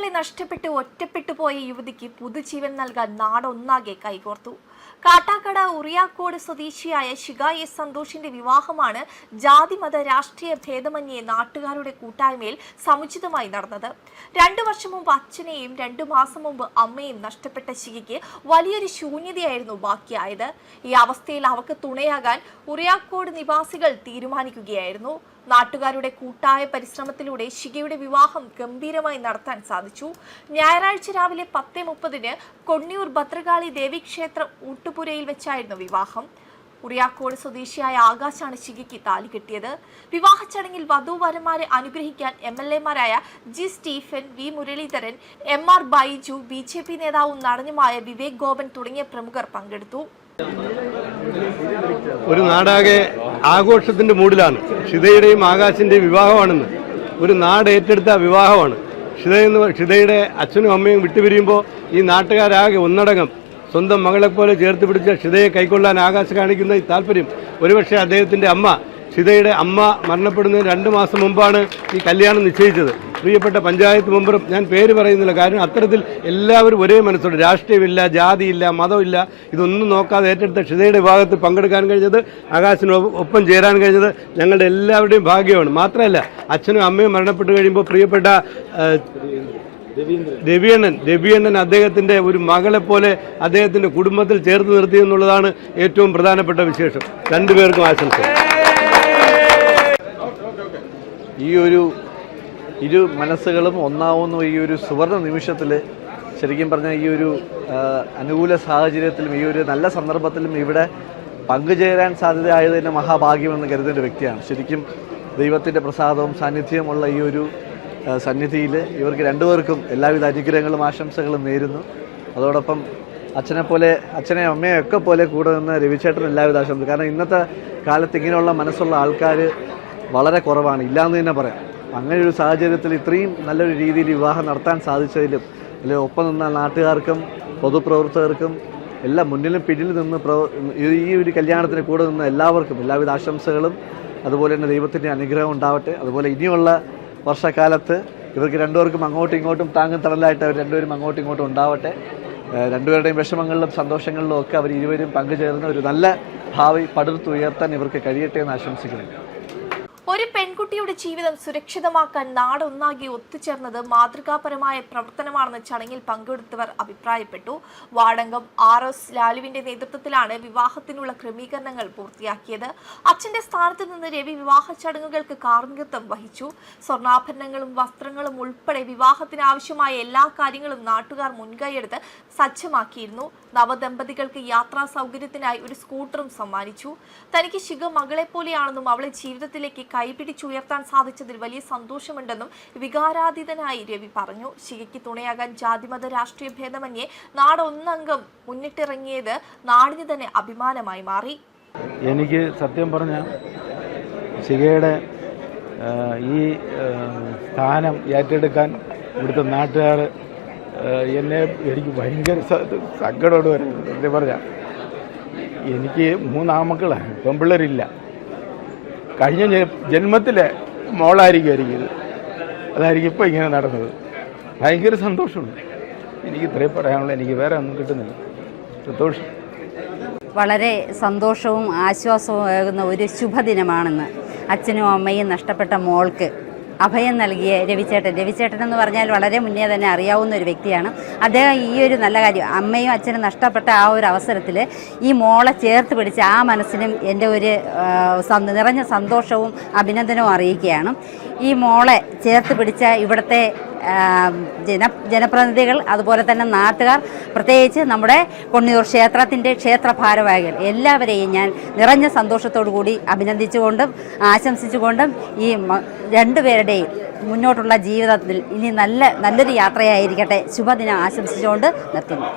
മാതാപിതാക്കളെ നഷ്ടപ്പെട്ട് ഒറ്റപ്പെട്ടു പോയ യുവതിക്ക് പുതുജീവൻ നൽകാൻ നാടൊന്നാകെ കൈകോർത്തു. കാട്ടാക്കട ഉറിയാക്കോട് സ്വദേശിയായ ശിഖ എസ് സന്തോഷിന്റെ വിവാഹമാണ് ജാതിമത രാഷ്ട്രീയ ഭേദമന്യേ നാട്ടുകാരുടെ കൂട്ടായ്മയിൽ സമുചിതമായി നടന്നത്. 2 വർഷം മുമ്പ് അച്ഛനെയും 2 മാസം മുമ്പ് അമ്മയും നഷ്ടപ്പെട്ട ശിഖയ്ക്ക് വലിയൊരു ശൂന്യതയായിരുന്നു ബാക്കിയായത്. ഈ അവസ്ഥയിൽ അവർക്ക് തുണയാകാൻ ഉറിയാക്കോട് നിവാസികൾ തീരുമാനിക്കുകയായിരുന്നു. നാട്ടുകാരുടെ കൂട്ടായ പരിശ്രമത്തിലൂടെ ശിഖയുടെ വിവാഹം ഗംഭീരമായി നടത്താൻ സാധിച്ചു. ഞായറാഴ്ച രാവിലെ 10:30 കൊണ്ണിയൂർ ഭദ്രകാളി ദേവീക്ഷേത്ര ഊട്ടുപുരയിൽ വെച്ചായിരുന്നു വിവാഹം. ഉറിയാക്കോട് സ്വദേശിയായ ആകാശാണ് ശിഖയ്ക്ക് താലി കെട്ടിയത്. വിവാഹ ചടങ്ങിൽ വധൂവരന്മാരെ അനുഗ്രഹിക്കാൻ MLA-മാരായ G Stephen, V Muraleedharan, MR Baiju, BJP നേതാവും നടനുമായ വിവേക് ഗോപൻ തുടങ്ങിയ പ്രമുഖർ പങ്കെടുത്തു. ഒരു നാടാകെ ആഘോഷത്തിന്റെ മൂഡിലാണ്. ഷിതയുടെയും ആകാശിന്റെയും വിവാഹമാണെന്ന് ഒരു നാട് ഏറ്റെടുത്ത വിവാഹമാണ്. ഷിതയുടെ അച്ഛനും അമ്മയും വിട്ടുപിരിയുമ്പോൾ ഈ നാട്ടുകാരാകെ ഒന്നടങ്കം സ്വന്തം മകളെപ്പോലെ ചേർത്ത് പിടിച്ച ഷിതയെ കൈക്കൊള്ളാൻ ആകാശ് കാണിക്കുന്ന ഈ താല്പര്യം ഒരുപക്ഷെ അദ്ദേഹത്തിന്റെ ഷിതയുടെ അമ്മ മരണപ്പെടുന്നതിന് 2 മാസം മുമ്പാണ് ഈ കല്യാണം നിശ്ചയിച്ചത്. പ്രിയപ്പെട്ട പഞ്ചായത്ത് മെമ്പറും, ഞാൻ പേര് പറയുന്നില്ല, കാരണം അത്തരത്തിൽ എല്ലാവരും ഒരേ മനസ്സുണ്ട്. രാഷ്ട്രീയമില്ല, ജാതിയില്ല, മതമില്ല, ഇതൊന്നും നോക്കാതെ ഏറ്റെടുത്ത ഷിതയുടെ വിഭാഗത്തിൽ പങ്കെടുക്കാൻ കഴിഞ്ഞത്, ആകാശിന് ഒപ്പം ചേരാൻ കഴിഞ്ഞത് ഞങ്ങളുടെ എല്ലാവരുടെയും ഭാഗ്യമാണ്. മാത്രമല്ല, അച്ഛനും അമ്മയും മരണപ്പെട്ടു കഴിയുമ്പോൾ പ്രിയപ്പെട്ട രവിയണ്ണൻ അദ്ദേഹത്തിന്റെ ഒരു മകളെ പോലെ അദ്ദേഹത്തിന്റെ കുടുംബത്തിൽ ചേർത്ത് നിർത്തി എന്നുള്ളതാണ് ഏറ്റവും പ്രധാനപ്പെട്ട വിശേഷം. രണ്ടുപേർക്കും ആശംസ. ഈ ഒരു ഇരു മനസ്സുകളും ഒന്നാവുന്ന ഈ ഒരു സുവർണ നിമിഷത്തിൽ, ശരിക്കും പറഞ്ഞാൽ ഈ ഒരു അനുകൂല സാഹചര്യത്തിലും ഈ ഒരു നല്ല സന്ദർഭത്തിലും ഇവിടെ പങ്കുചേരാൻ സാധ്യതയായതിൻ്റെ മഹാഭാഗ്യമെന്ന് കരുതേണ്ട വ്യക്തിയാണ്. ശരിക്കും ദൈവത്തിൻ്റെ പ്രസാദവും സാന്നിധ്യമുള്ള ഈ ഒരു സന്നിധിയിൽ ഇവർക്ക് രണ്ടുപേർക്കും എല്ലാവിധ അനുഗ്രഹങ്ങളും ആശംസകളും നേരുന്നു. അതോടൊപ്പം അച്ഛനെയും അമ്മയും ഒക്കെ പോലെ കൂടെ നിന്ന് രവിചേട്ടൻ എല്ലാവിധ ആശംസ. കാരണം ഇന്നത്തെ കാലത്ത് ഇങ്ങനെയുള്ള മനസ്സുള്ള ആൾക്കാർ വളരെ കുറവാണ്, ഇല്ലയെന്ന് തന്നെ പറയാം. അങ്ങനെ ഒരു സാഹചര്യത്തിൽ ഇത്രയും നല്ലൊരു രീതിയിൽ വിവാഹം നടത്താൻ സാധിച്ചതിലും ഒപ്പം നിന്ന നാട്ടുകാർക്കും പൊതുപ്രവർത്തകർക്കും എല്ലാം മുന്നിലും പിന്നിലും നിന്ന് ഈ ഒരു കല്യാണത്തിന് കൂടെ നിന്ന് എല്ലാവർക്കും എല്ലാവിധ ആശംസകളും അതുപോലെ തന്നെ ദൈവത്തിൻ്റെ അനുഗ്രഹം ഉണ്ടാവട്ടെ. അതുപോലെ ഇനിയുള്ള വർഷക്കാലത്ത് ഇവർക്ക് രണ്ടുപേർക്കും അങ്ങോട്ടും ഇങ്ങോട്ടും താങ്ങും തണലായിട്ട് അവർ രണ്ടുപേരും അങ്ങോട്ടും ഇങ്ങോട്ടും ഉണ്ടാവട്ടെ. രണ്ടുപേരുടെയും വിഷമങ്ങളിലും സന്തോഷങ്ങളിലും ഒക്കെ അവർ ഇരുവരും പങ്കുചേർന്ന് ഒരു നല്ല ഭാവി പടുത്തുയർത്താൻ ഇവർക്ക് കഴിയട്ടെ എന്ന് ആശംസിക്കുന്നു. ഒരു പെൺകുട്ടിയുടെ ജീവിതം സുരക്ഷിതമാക്കാൻ നാടൊന്നാകെ ഒത്തുചേർന്നത് മാതൃകാപരമായ പ്രവർത്തനമാണെന്ന് ചടങ്ങിൽ പങ്കെടുത്തവർ അഭിപ്രായപ്പെട്ടു. വാടങ്കം RS ലാലുവിന്റെ നേതൃത്വത്തിലാണ് വിവാഹത്തിനുള്ള ക്രമീകരണങ്ങൾ പൂർത്തിയാക്കിയത്. അച്ഛന്റെ സ്ഥാനത്ത് നിന്ന് രവി വിവാഹ ചടങ്ങുകൾക്ക് കാർമ്മികത്വം വഹിച്ചു. സ്വർണ്ണാഭരണങ്ങളും വസ്ത്രങ്ങളും ഉൾപ്പെടെ വിവാഹത്തിന് ആവശ്യമായ എല്ലാ കാര്യങ്ങളും നാട്ടുകാർ മുൻകൈയെടുത്ത് സജ്ജമാക്കിയിരുന്നു. നവദമ്പതികൾക്ക് യാത്രാ സൗകര്യത്തിനായി ഒരു സ്കൂട്ടറും സമ്മാനിച്ചു. തനിക്ക് ശിഖ മകളെ പോലെയാണെന്നും അവളെ ജീവിതത്തിലേക്ക് കൈപിടിച്ചുയർത്താൻ സാധിച്ചതിൽ വലിയ സന്തോഷമുണ്ടെന്നും വികാരാതീതനായി രവി പറഞ്ഞു. ശിഖയ്ക്ക് തുണയാകാൻ ജാതിമത രാഷ്ട്രീയ ഭേദമന്യേ നാടൊന്നംഗം മുന്നിട്ടിറങ്ങിയത് നാടിന് തന്നെ അഭിമാനമായി മാറി. എനിക്ക് സത്യം പറഞ്ഞ ശിഖയുടെ ഈ സ്ഥാനം ഏറ്റെടുക്കാൻ ഇവിടുത്തെ നാട്ടുകാർ എനിക്ക് ഭയങ്കര സങ്കടോട് വരുന്നത്. സത്യം പറഞ്ഞാൽ എനിക്ക് 3 ആൺമക്കളാണ്, പെൺപിള്ളേരില്ല. കഴിഞ്ഞ ജന്മത്തിലെ മോളായിരിക്കും ഇത്. അതായിരിക്കും ഇപ്പോൾ ഇങ്ങനെ നടന്നത്. ഭയങ്കര സന്തോഷമുണ്ട്. എനിക്ക് ഇത്രയും പറയാനുള്ള, എനിക്ക് വേറെ ഒന്നും കിട്ടുന്നില്ല. സന്തോഷം. വളരെ സന്തോഷവും ആശ്വാസവും ആകുന്ന ഒരു ശുഭദിനമാണെന്ന് അച്ഛനും അമ്മയും നഷ്ടപ്പെട്ട മോൾക്ക് അഭയം നൽകിയ രവിചേട്ടൻ എന്ന് പറഞ്ഞാൽ വളരെ മുന്നേ തന്നെ അറിയാവുന്ന ഒരു വ്യക്തിയാണ്. അദ്ദേഹം ഈ ഒരു നല്ല കാര്യം, അമ്മയും അച്ഛനും നഷ്ടപ്പെട്ട ആ ഒരു അവസരത്തിൽ ഈ മോളെ ചേർത്ത് പിടിച്ച് ആ മനസ്സിനും എൻ്റെ ഒരു നിറഞ്ഞ സന്തോഷവും അഭിനന്ദനവും അറിയിക്കുകയാണ്. ഈ മോളെ ചേർത്ത് പിടിച്ച ഇവിടുത്തെ ജനപ്രതിനിധികൾ, അതുപോലെ തന്നെ നാട്ടുകാർ, പ്രത്യേകിച്ച് നമ്മുടെ കൊണ്ണിയൂർ ക്ഷേത്രത്തിൻ്റെ ക്ഷേത്രഭാരവാഹികൾ എല്ലാവരെയും ഞാൻ നിറഞ്ഞ സന്തോഷത്തോടു കൂടി അഭിനന്ദിച്ചുകൊണ്ടും ആശംസിച്ചുകൊണ്ടും ഈ രണ്ടുപേരുടെയും മുന്നോട്ടുള്ള ജീവിതത്തിൽ ഇനി നല്ലൊരു യാത്രയായിരിക്കട്ടെ, ശുഭദിനം ആശംസിച്ചുകൊണ്ട് നിർത്തുന്നു.